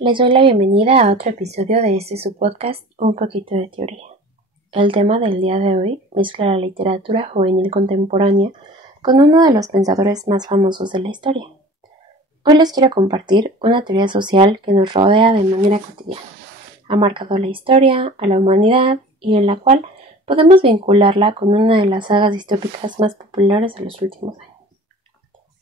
Les doy la bienvenida a otro episodio de su podcast Un poquito de teoría. El tema del día de hoy mezcla la literatura juvenil contemporánea con uno de los pensadores más famosos de la historia. Hoy les quiero compartir una teoría social que nos rodea de manera cotidiana. Ha marcado la historia, a la humanidad y en la cual podemos vincularla con una de las sagas distópicas más populares de los últimos años.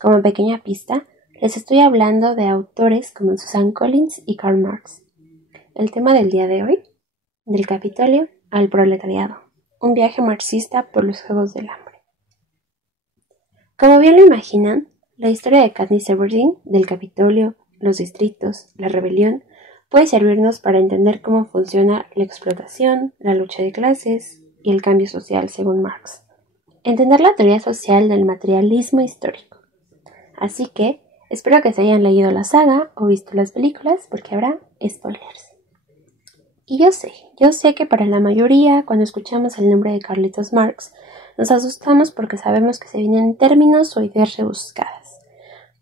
Como pequeña pista, les estoy hablando de autores como Susan Collins y Karl Marx. El tema del día de hoy, del Capitolio al proletariado, un viaje marxista por los Juegos del Hambre. Como bien lo imaginan, la historia de Katniss Everdeen, del Capitolio, los distritos, la rebelión, puede servirnos para entender cómo funciona la explotación, la lucha de clases y el cambio social según Marx. Entender la teoría social del materialismo histórico. Así que, espero que se hayan leído la saga o visto las películas porque habrá spoilers. Y yo sé que para la mayoría, cuando escuchamos el nombre de Carlitos Marx, nos asustamos porque sabemos que se vienen términos o ideas rebuscadas.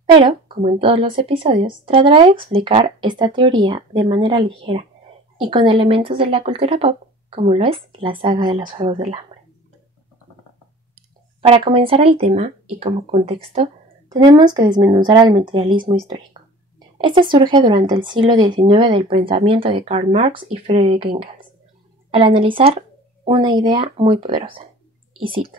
Pero, como en todos los episodios, trataré de explicar esta teoría de manera ligera y con elementos de la cultura pop, como lo es la saga de los Juegos del Hambre. Para comenzar el tema, y como contexto, tenemos que desmenuzar al materialismo histórico. Este surge durante el siglo XIX del pensamiento de Karl Marx y Friedrich Engels, al analizar una idea muy poderosa. Y cito: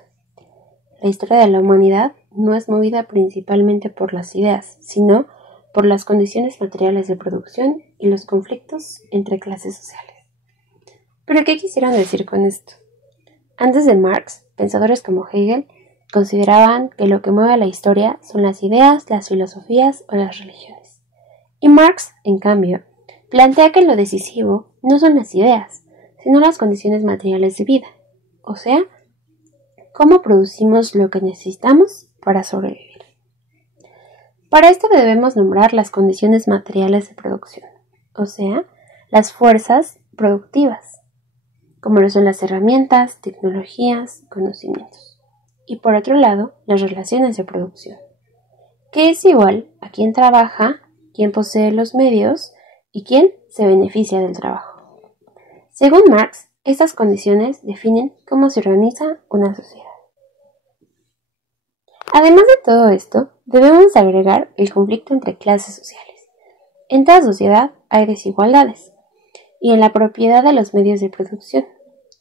la historia de la humanidad no es movida principalmente por las ideas, sino por las condiciones materiales de producción y los conflictos entre clases sociales. ¿Pero qué quisieron decir con esto? Antes de Marx, pensadores como Hegel consideraban que lo que mueve a la historia son las ideas, las filosofías o las religiones. Y Marx, en cambio, plantea que lo decisivo no son las ideas, sino las condiciones materiales de vida, o sea, cómo producimos lo que necesitamos para sobrevivir. Para esto debemos nombrar las condiciones materiales de producción, o sea, las fuerzas productivas, como lo son las herramientas, tecnologías, conocimientos. Y por otro lado, las relaciones de producción, que es igual a quién trabaja, quién posee los medios y quién se beneficia del trabajo. Según Marx, estas condiciones definen cómo se organiza una sociedad. Además de todo esto, debemos agregar el conflicto entre clases sociales. En toda sociedad hay desigualdades, y en la propiedad de los medios de producción.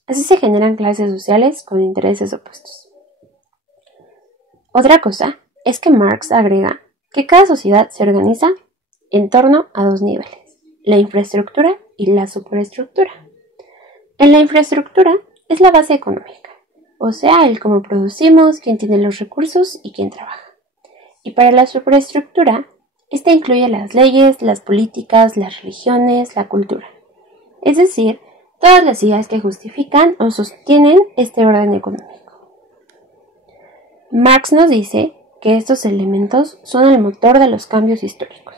Así se generan clases sociales con intereses opuestos. Otra cosa es que Marx agrega que cada sociedad se organiza en torno a dos niveles, la infraestructura y la superestructura. En la infraestructura es la base económica, o sea, el cómo producimos, quién tiene los recursos y quién trabaja. Y para la superestructura, esta incluye las leyes, las políticas, las religiones, la cultura. Es decir, todas las ideas que justifican o sostienen este orden económico. Marx nos dice que estos elementos son el motor de los cambios históricos,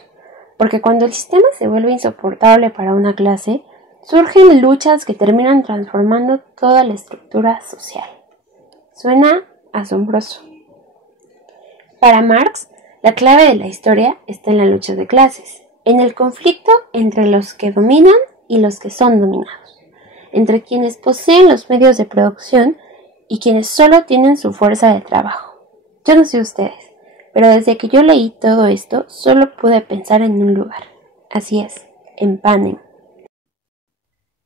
porque cuando el sistema se vuelve insoportable para una clase, surgen luchas que terminan transformando toda la estructura social. Suena asombroso. Para Marx, la clave de la historia está en la lucha de clases, en el conflicto entre los que dominan y los que son dominados, entre quienes poseen los medios de producción y quienes solo tienen su fuerza de trabajo. Yo no sé ustedes, pero desde que yo leí todo esto, solo pude pensar en un lugar. Así es, en Panem.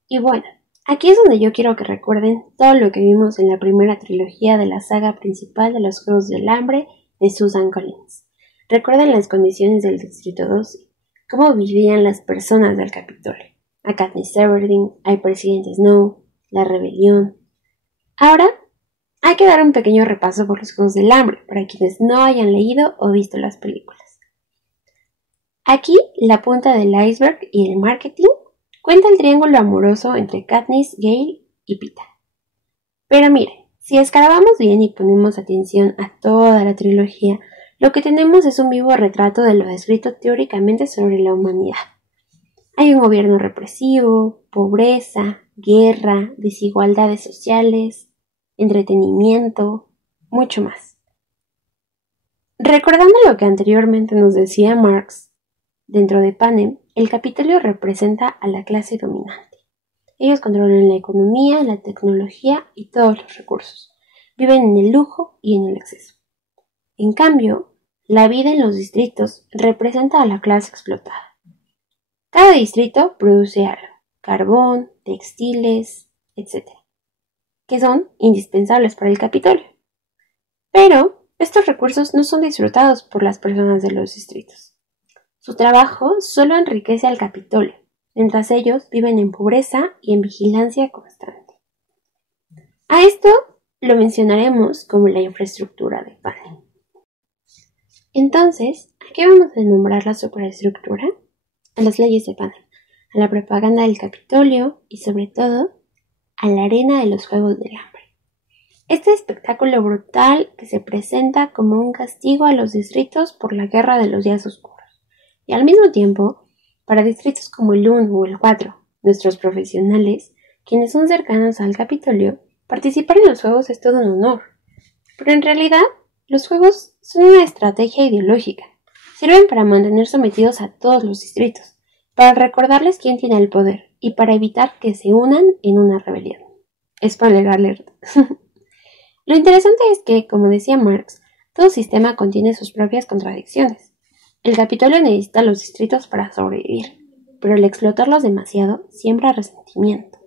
Y bueno, aquí es donde yo quiero que recuerden todo lo que vimos en la primera trilogía de la saga principal de los Juegos del Hambre de Susan Collins. Recuerden las condiciones del Distrito 12, cómo vivían las personas del Capitolio, a Katniss Everdeen, al presidente Snow, la rebelión. Ahora hay que dar un pequeño repaso por los Juegos del Hambre para quienes no hayan leído o visto las películas. Aquí la punta del iceberg y el marketing cuenta el triángulo amoroso entre Katniss, Gale y Peeta. Pero miren, si escarbamos bien y ponemos atención a toda la trilogía, lo que tenemos es un vivo retrato de lo descrito teóricamente sobre la humanidad. Hay un gobierno represivo, pobreza, guerra, desigualdades sociales, entretenimiento, mucho más. Recordando lo que anteriormente nos decía Marx, Dentro de Panem, el Capitolio representa a la clase dominante. Ellos controlan la economía, la tecnología y todos los recursos. Viven en el lujo y en el exceso. En cambio, la vida en los distritos representa a la clase explotada. Cada distrito produce algo, carbón, textiles, etc., que son indispensables para el Capitolio. Pero estos recursos no son disfrutados por las personas de los distritos. Su trabajo solo enriquece al Capitolio, mientras ellos viven en pobreza y en vigilancia constante. A esto lo mencionaremos como la infraestructura de Panem. Entonces, ¿a qué vamos a nombrar la superestructura? A las leyes de Panem, a la propaganda del Capitolio y sobre todo a la arena de los Juegos del Hambre. Este espectáculo brutal que se presenta como un castigo a los distritos por la guerra de los días oscuros. Y al mismo tiempo, para distritos como el 1 o el 4, nuestros profesionales, quienes son cercanos al Capitolio, participar en los Juegos es todo un honor. Pero en realidad, los Juegos son una estrategia ideológica. Sirven para mantener sometidos a todos los distritos, para recordarles quién tiene el poder y para evitar que se unan en una rebelión. Spoiler alert. Lo interesante es que, como decía Marx, todo sistema contiene sus propias contradicciones. El Capitolio necesita a los distritos para sobrevivir, pero al explotarlos demasiado siembra resentimiento.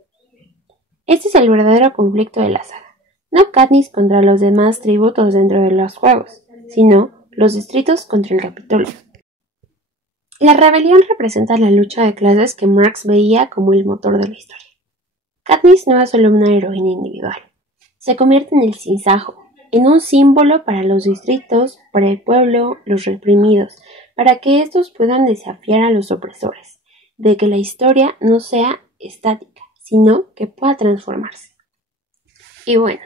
Este es el verdadero conflicto de la saga. No Katniss contra los demás tributos dentro de los juegos, sino los distritos contra el Capitolio. La rebelión representa la lucha de clases que Marx veía como el motor de la historia. Katniss no es solo una heroína individual. Se convierte en el sinsajo, en un símbolo para los distritos, para el pueblo, los reprimidos, para que estos puedan desafiar a los opresores, de que la historia no sea estática, sino que pueda transformarse. Y bueno,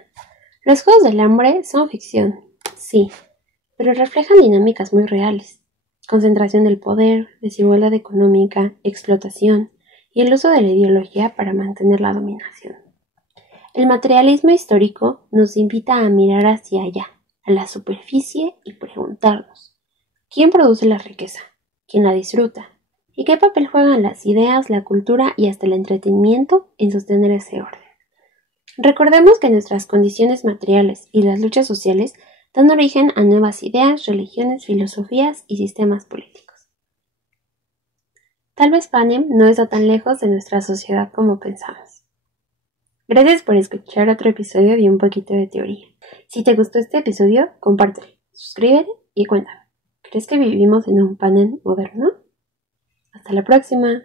los Juegos del Hambre son ficción, sí, pero reflejan dinámicas muy reales. Concentración del poder, desigualdad económica, explotación y el uso de la ideología para mantener la dominación. El materialismo histórico nos invita a mirar hacia allá, a la superficie y preguntarnos, ¿quién produce la riqueza? ¿Quién la disfruta? ¿Y qué papel juegan las ideas, la cultura y hasta el entretenimiento en sostener ese orden? Recordemos que nuestras condiciones materiales y las luchas sociales dan origen a nuevas ideas, religiones, filosofías y sistemas políticos. Tal vez Panem no está tan lejos de nuestra sociedad como pensamos. Gracias por escuchar otro episodio de Un Poquito de Teoría. Si te gustó este episodio, compártelo, suscríbete y cuéntame. ¿Crees que vivimos en un Panem moderno? Hasta la próxima.